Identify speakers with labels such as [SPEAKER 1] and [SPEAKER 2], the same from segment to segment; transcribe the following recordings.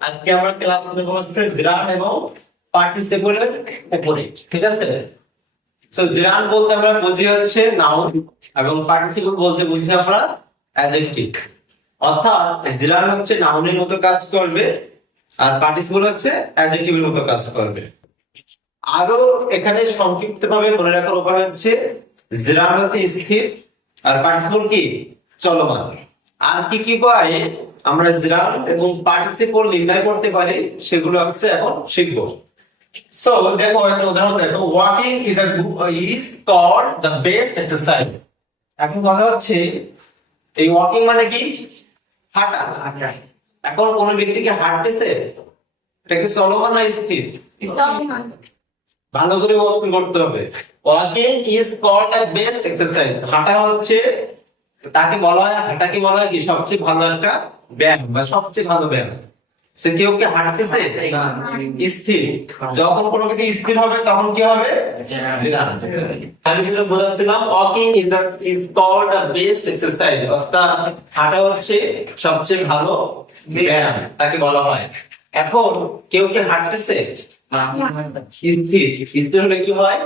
[SPEAKER 1] আজকে আমরা ক্লাস নেব হচ্ছে জিরান এবং পার্টিসিপলের উপরে ঠিক আছে? সো জিরান বলতে আমরা বুঝি হচ্ছে নাউন এবং পার্টিসিপল বলতে বুঝি আমরা অ্যাডজেক্টিভ অর্থাৎ জিরান হচ্ছে নাউনের মতো কাজ করবে আর পার্টিসিপল হচ্ছে অ্যাডজেক্টিভের মতো কাজ করবে। আরও এখানে সংক্ষিপ্ত ভাবে মনে রাখার উপায় হচ্ছে জিরান হচ্ছে স্থির আর পার্টিসিপল কি? চলমান। আর কি কি পায়? আমরা জিরান এবং পার্টিসিপল নির্ণয় করতে পারি সেগুলো হচ্ছে এখন শিখব। সো দেখো একটা উদাহরণ দেখো। Walking is a is called the best exercise এখন কথা হচ্ছে এই ওয়াকিং মানে কি? হাঁটা। এখন কোন ব্যক্তি কি হাঁটতেছে? এটা কি চলমান না স্থির? ভালো করে ওয়াকিং করতে হবে। Walking is called the best exercise হাঁটা হচ্ছে তাকে বলা হয় হাঁটাকে বলা হয় কি? সবচেয়ে ভালো একটা ব্যায়াম বা সবচেয়ে ভালো ব্যায়াম। সে কেউ কি হাঁটতেছে? স্থির। যখন কোনো কিছু স্থির হবে, তখন কি হবে? আমি যেটা বোঝাচ্ছিলাম walking is called the best exercise অর্থাৎ হাঁটা হচ্ছে সবচেয়ে ভালো ব্যায়াম, তাকে বলা হয়। এখন কেউ কি হাঁটতেছে? স্থির। স্থির হলে কি হয়?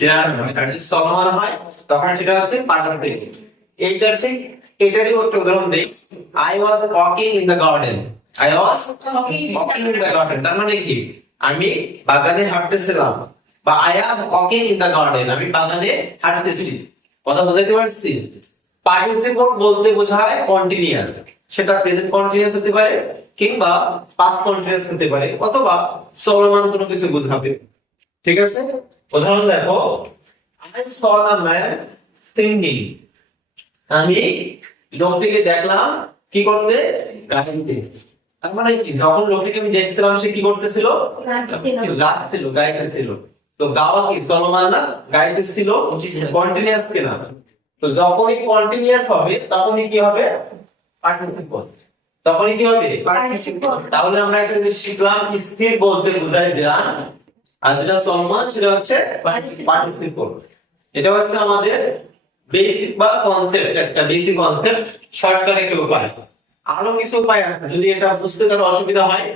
[SPEAKER 1] জেনারেল হয়। চলমান হয়, তখন সেটা হচ্ছে পার্টিসিপেট এইটা ঠিক এটারই একটা উদাহরণ দেই I was walking in the garden I was walking in the garden তার মানে কি? আমি বাগানে হাঁটতেছিলাম বা I am walking in the garden আমি বাগানে হাঁটতেছি। কথা বুঝাইতে পারছি? পার্টিসিপল বলতে বোঝায় কন্টিনিউয়াস সেটা প্রেজেন্ট কন্টিনিউয়াস হতে পারে কিংবা পাস্ট কন্টিনিউয়াস হতে পারে অথবা চলমান কোনো কিছু বোঝাবে। ঠিক আছে? উদাহরণ দেখো। I saw the man singing আমি লোকটিকে দেখলাম কি করতে? গাইতে তার মানে কি? যখন লোকটিকে আমি দেখছিলাম সে কি করতেছিল? গাছ ছিল গাইতেছিল। তো গাওয়া কি? চলমান না? গাইতেছিল। কন্টিনিউয়াস কিনা? তো যখনই কন্টিনিউয়াস হবে তখনই কি হবে? পার্টিসিপল তখনই কি হবে? তাহলে আমরা একটা জিনিস শিখলাম স্থির বলতে বোঝায় জিরান আর যেটা চলমান সেটা হচ্ছে পার্টিসিপল এটা হচ্ছে আমাদের বেসিক বা কনসেপ্ট একটা বেসিক কনসেপ্ট শর্টকাট একটা উপায়। আরও কিছু উপায় আছে, যদি এটা বুঝতে কারও অসুবিধা হয়।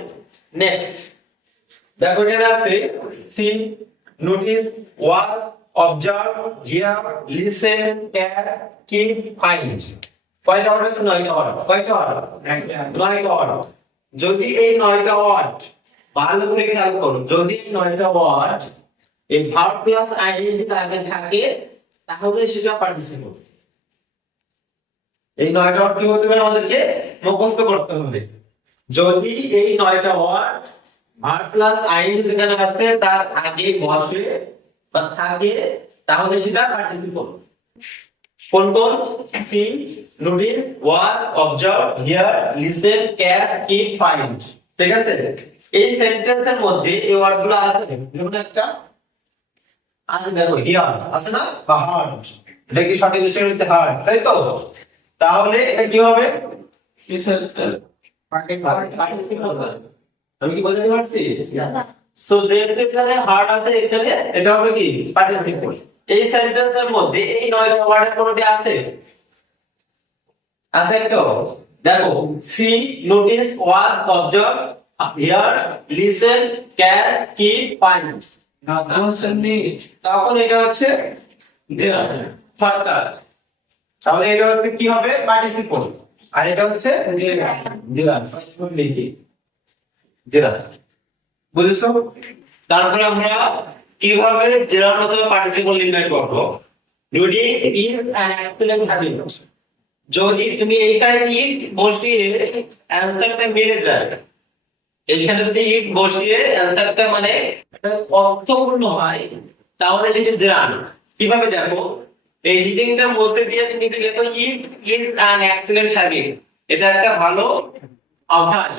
[SPEAKER 1] নেক্সট দেখো এখানে আছে see notice watch observe hear listen catch keep find কয়টা ওয়ার্ড আছে? নয়টা ওয়ার্ড কয়টা ওয়ার্ড নয়টা ওয়ার্ড যদি এই নয়টা ওয়ার্ড ভালো করে খেয়াল করো, যদি নয়টা ওয়ার্ড এই ভার্ব প্লাস আইএনজি আগে থাকে তাহলে সেটা পার্টিসিপল এই নয়টা ওয়ার্ড কি হতে হবে? আমাদেরকে মুখস্থ করতে হবে। যদি এই নয়টা ওয়ার্ড ভার্ব প্লাস আইএনজি যেখানে আসছে, তার আগে বসে বা থাকে, তাহলে সেটা পার্টিসিপল কোন কোন? See notice watch observe hear listen catch keep find ঠিক আছে? এই সেন্টেন্সের মধ্যে এই ওয়ার্ডগুলো আছে। যেমন একটা আছে দেখো হিয়ার আছে না? বা হার্ট এটা কি সঠিক উচ্চারণ হচ্ছে হার্ট তাই তো? তাহলে এটা কি হবে? আমি কি বোঝাতে পারছি? সো যেহেতু এখানে হার্ট আছে, এখানে এটা হবে কি? পার্টিসিপল এই সেন্টেন্সের মধ্যে এই নয়টা ওয়ার্ডের কোনটি আছে? আছে তো দেখো see notice watch observe hear listen catch keep find তখন এটা হচ্ছে তাহলে এটা হচ্ছে কি হবে? পার্টিসিপল আর এটা হচ্ছে বুঝেছ? তারপরে আমরা কীভাবে জেরান অথবা পার্টিসিপল নির্ণয় করব? হ্যাবিট যদি তুমি এইখানে ইট বসিয়ে অ্যানসারটা মিলে যায় এইখানে যদি ইট বসিয়ে অ্যানসারটা মানে অর্থপূর্ণ হয়, তাহলে সেটা জেরান কীভাবে দেখো? এই রিডিংটা বসে দিয়ে তুমি যদি লেখো it is an excellent habit এটা একটা ভালো অভ্যাস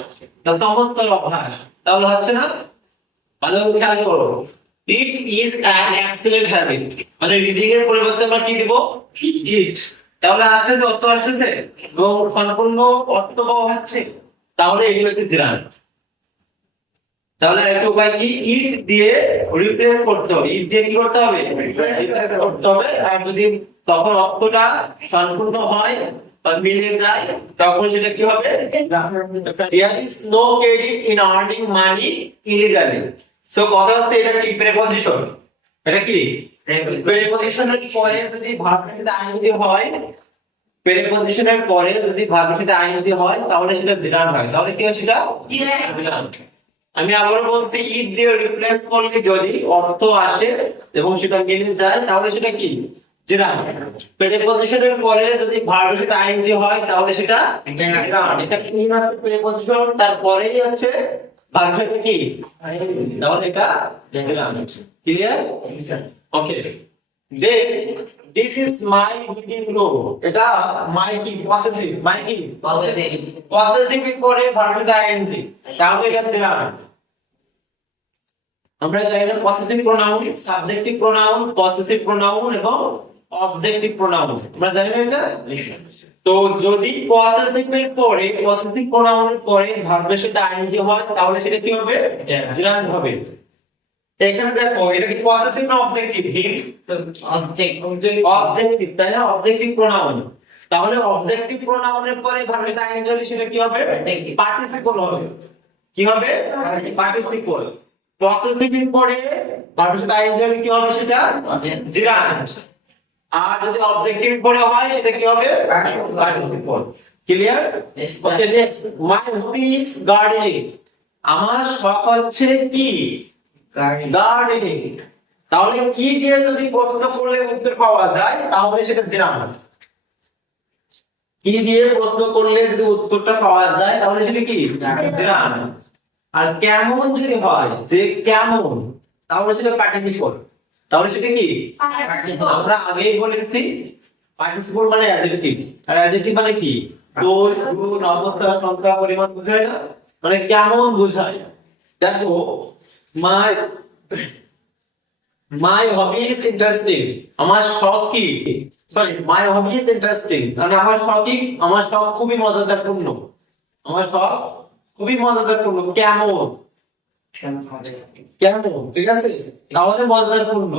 [SPEAKER 1] বা চমৎকার অভ্যাস। তাহলে হচ্ছে না? ভালো খেয়াল করো। It is an excellent habit মানে রিডিং এর পরিবর্তে আমরা কি দিব? ইট তাহলে আসতেছে, অর্থ আসতেছে? এবং সম্পূর্ণ অর্থ পাওয়া হচ্ছে। তাহলে এগুলো হচ্ছে জিরান তাহলে একটা উপায় কি ইট দিয়ে রিপ্লেস করতে হবে? ইট দিয়ে কি করতে হবে? রিপ্লেস করতে হবে। আর যদি তখন অর্থটা সম্পূর্ণ হয় তা মিলে যায় তখন সেটা কি হবে? there is no credit in earning money illegally. So কথা হচ্ছে এটা কি প্রেপজিশন এটা কি? প্রেপজিশনের পরে যদি ভার্বটিতে আইএনজি হয় প্রেপজিশনের পরে যদি হয় তাহলে সেটা জিরান হয়। তাহলে কি হয় সেটা? জিরান আমি আবারও বলছি ইট দিয়ে রিপ্লেস করলে যদি অর্থ আসে এবং সেটা মিলে যায় তাহলে সেটা কি? জিরান প্রেপজিশনের পরে যদি ভার্বটিতে আইএনজি হয় তাহলে সেটা এটা কি হচ্ছে প্রেপজিশন তারপরেই হচ্ছে কি? তাহলে এটা clear okay then this is my meeting room এটা মাই কি পসেসিভ মাই কি পসেসিভ পরে ভার্বটিতে আইএনজি তাহলে এটা জিরান আমরা জানি না possessive pronoun subjective pronoun possessive pronoun এবং অবজেক্টিভ প্রোনাউন আমরা জানি না এটা? তো যদি পসেসিভ এর পরে পসেসিভ প্রোনাউনের পরে ভার্বের সাথে আইএনজি হয় তাহলে সেটা কি হবে? জিরান হবে। এখানে দেখো এটা কি পসেসিভ না অবজেক্টিভ হিম অবজেক্টিভ তাই না? অবজেক্টিভ প্রোনাউন তাহলে অবজেক্টিভ প্রোনাউনের পরে ভার্বের আইএনজি সেটা কি হবে? পার্টিসিপল হবে। কি হবে? পার্টিসিপল পসেসিভ এর পরে ভার্বের আইএনজি কি হবে সেটা? জিরান আর যদি অবজেক্টিভ পরে হয় সেটা কি হবে? Participle clear okay next my hobby is gardening আমার শখ হচ্ছে কি? গার্ডেনিং তাহলে কি দিয়ে যদি প্রশ্ন করলে উত্তর পাওয়া যায় তাহলে সেটা কি দিয়ে প্রশ্ন করলে যদি উত্তরটা পাওয়া যায় তাহলে সেটা কি? আর কেমন যদি হয় যে কেমন তাহলে সেটা পার্টিসিপল তাহলে সেটা কি? আমরা আগেই বলেছি পার্টিসিপল মানে অ্যাডজেক্টিভ আর অ্যাডজেক্টিভ মানে কি? দোষ গুণ অবস্থা সংখ্যা পরিমাণ বোঝায় না। মানে কেমন বোঝায়। দেখো মাই মাই হবি ইজ ইন্টারেস্টিং আমার শখ কি? Sorry my hobby is interesting মানে আমার শখ কি? আমার শখ খুবই মজাদার পূর্ণ আমার শখ খুবই মজাদার পূর্ণ কেমন? কেমন? ঠিক আছে? তাহলে মজাদার পূর্ণ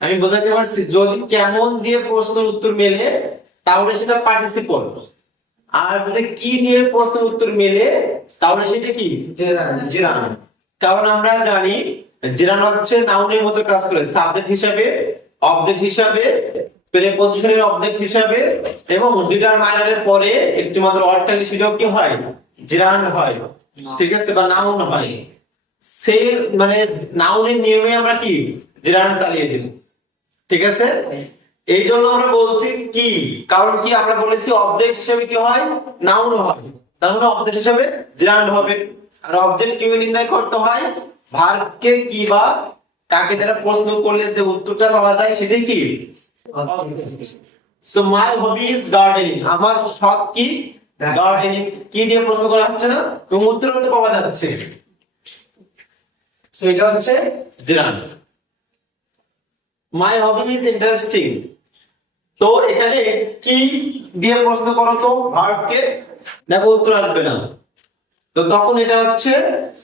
[SPEAKER 1] আমি বোঝাতে পারছি যদি কেমন দিয়ে প্রশ্নের উত্তর মেলে তাহলে সেটা পার্টিসিপল আর যদি কি দিয়ে প্রশ্নের উত্তর মেলে তাহলে সেটা কি? জিরান। কারণ আমরা জানি জিরান হচ্ছে নাউনের মতো কাজ করে সাবজেক্ট হিসাবে অবজেক্ট হিসাবে প্রেপজিশনের অবজেক্ট হিসাবে এবং ডিটারমাইনারের পরে একটি মাত্র অর্থাৎ সেটাও কি হয়? জিরান হয়। ঠিক আছে? বা নাউন হয়। সে মানে নাউনের নিয়মে আমরা কি? জিরান চালিয়ে দিই ঠিক আছে? এই জন্য আমরা বলছি কি? কারণ কি আমরা বলেছি অবজেক্ট হিসেবে কি হয়? নাউন হয়। তার মানে অবজেক্ট হিসেবে জিরান্ড হবে। আর অবজেক্ট কীভাবে নির্ণয় করতে হয়? ভার্বকে কি বা কাকে দ্বারা প্রশ্ন করলে যে উত্তরটা পাওয়া যায় সেটাই কি? So my hobby is gardening আমার শখ কি? গার্ডেনিং কি দিয়ে প্রশ্ন করা হচ্ছে না? এবং উত্তর তো পাওয়া যাচ্ছে। সো এটা হচ্ছে জিরান্ড মাই হবি ইজ ইন্টারেস্টিং তো, এখানে কি দিয়ে প্রশ্ন করো তো? ভার্বকে? দেখো, উত্তর আসবে না। তো তখন এটা হচ্ছে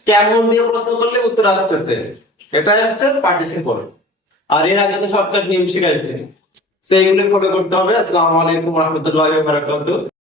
[SPEAKER 1] কেমন দিয়ে প্রশ্ন করলে উত্তর আসতে এটা হচ্ছে পার্টিসিপল আর এর আগে তো শর্টকাট নিয়ম শিখাইছে। সেইগুলো ফলো করতে হবে। আসসালামু আলাইকুম রহমতুল্লাহ বারাকাতুহু।